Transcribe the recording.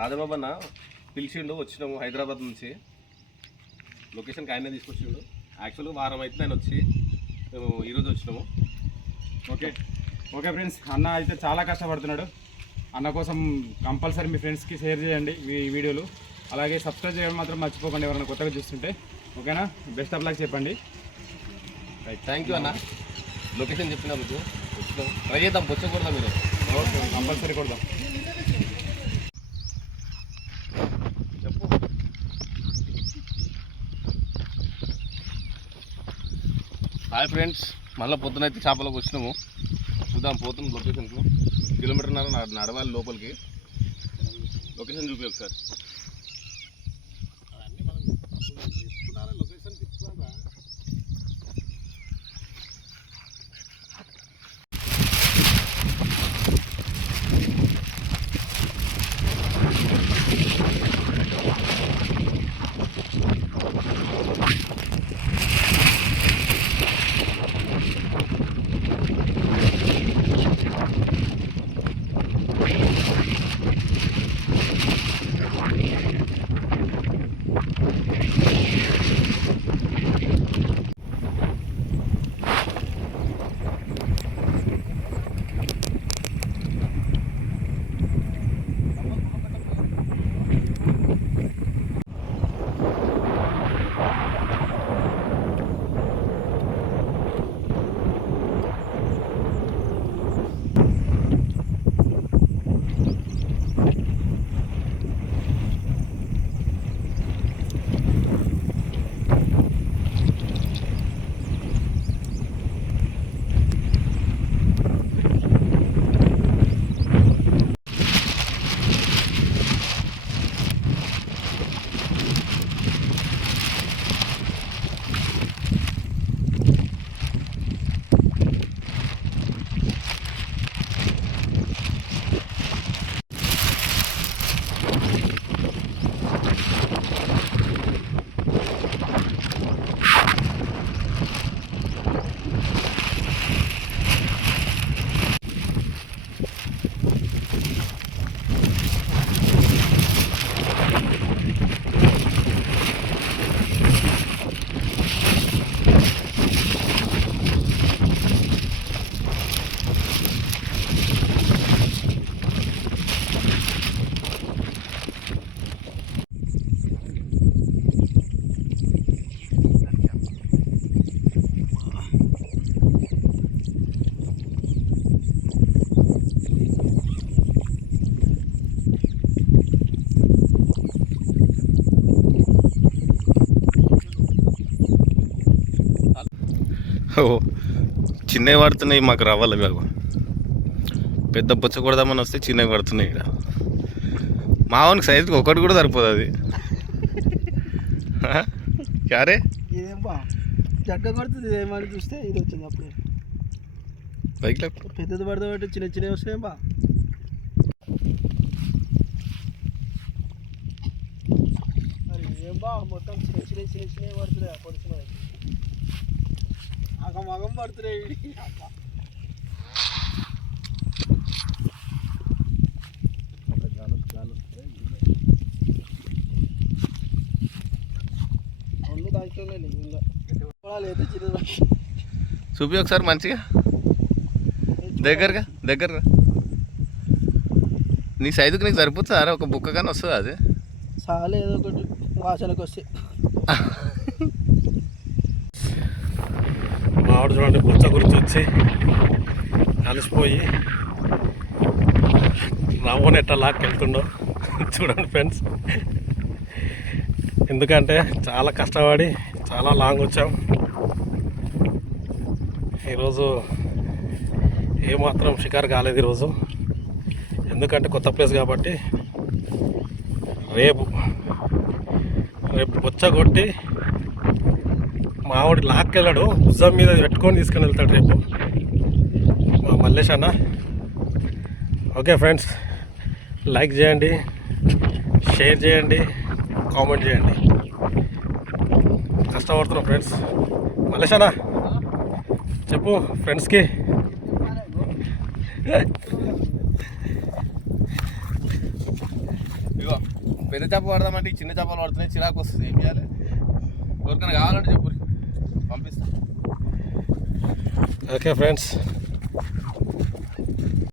రాజబాబు అన్న పిలిచిండు, వచ్చినాము హైదరాబాద్ నుంచి. లొకేషన్కి ఆయనే తీసుకొచ్చిండు. యాక్చువల్గా వారం అయితే ఆయన వచ్చి మేము ఈరోజు వచ్చినాము. ఓకే ఓకే ఫ్రెండ్స్, అన్న అయితే చాలా కష్టపడుతున్నాడు. అన్న కోసం కంపల్సరీ మీ ఫ్రెండ్స్కి షేర్ చేయండి ఈ వీడియోలు. అలాగే సబ్స్క్రైబ్ చేయడం మాత్రం మర్చిపోకండి ఎవరైనా కొత్తగా చూస్తుంటే. ఓకేనా? బెస్ట్ ఆఫ్ లక్ చెప్పండి. రైట్, థ్యాంక్ యూ అన్న. లొకేషన్ చెప్పినందుకు వచ్చినాము. ట్రై చేద్దాం, వచ్చకూడదా మీరు? ఓకే, కంపల్సరీ కొడదాం. చెప్పు. హాయ్ ఫ్రెండ్స్, మళ్ళీ పొద్దునైతే చేపలకు వచ్చినాము. చూద్దాం, పోతున్నాం లొకేషన్కు. కిలోమీటర్న్నర నడవాలి లోపలికి. లొకేషన్ చూపి ఒకసారి. చిన్నవి పడుతున్నాయి, మాకు రావాలి. మేము పెద్ద బొచ్చ కొడదామని వస్తే చిన్నవి పడుతున్నాయి. ఇక్కడ మావానికి సైజుకి ఒకటి కూడా సరిపోదు. అది క్యారే జగ్గ కొడుతుంది. ఏమని చూస్తే ఇది వచ్చింది. అప్పుడు బైక్లో పెద్దది పడితే బట్టి చిన్న చిన్నవి వస్తాయి. బా మరి ఏం బా మొత్తం చిన్న చిన్న చిన్న చిన్నవి పడుతున్నాయి. పొడుసు మరి మగం పడుతున్నాయి. రెండు దాంట్లోనే చూపి ఒకసారి మంచిగా దగ్గరగా దగ్గరగా. నీ సైజుకి నీకు సరిపోతుంది. అరే ఒక బుక్క కానీ వస్తుంది. అది చాలా ఏదో ఒకటి వాసనకు వస్తే. మామిడి చూడండి, బొచ్చ గురించి వచ్చి కలిసిపోయి రావని ఎట్లా లాక్కెళ్తుండో చూడండి ఫ్రెండ్స్. ఎందుకంటే చాలా కష్టపడి చాలా లాంగ్ వచ్చాం. ఈరోజు ఏమాత్రం షికారు కాలేదు ఈరోజు. ఎందుకంటే కొత్త ప్లేస్ కాబట్టి రేపు బొచ్చ కొట్టి మావాడు లాక్కెళ్ళాడు, భుజం మీద పెట్టుకొని తీసుకొని వెళ్తాడు రేపు మా మల్లేష్ అన్న. ఓకే ఫ్రెండ్స్, లైక్ చేయండి, షేర్ చేయండి, కామెంట్ చేయండి. కష్టపడుతున్నాం ఫ్రెండ్స్. మల్లేష్ అన్న చెప్పు ఫ్రెండ్స్కి. ఇగో పెద్ద చేప పడదామంటే ఈ చిన్న చేపలు పడుతున్నాయి, చిరాకు వస్తుంది. ఏం చేయాలి? ఎవరికైనా కావాలంటే చెప్పు, పంపిస్తా. Okay friends.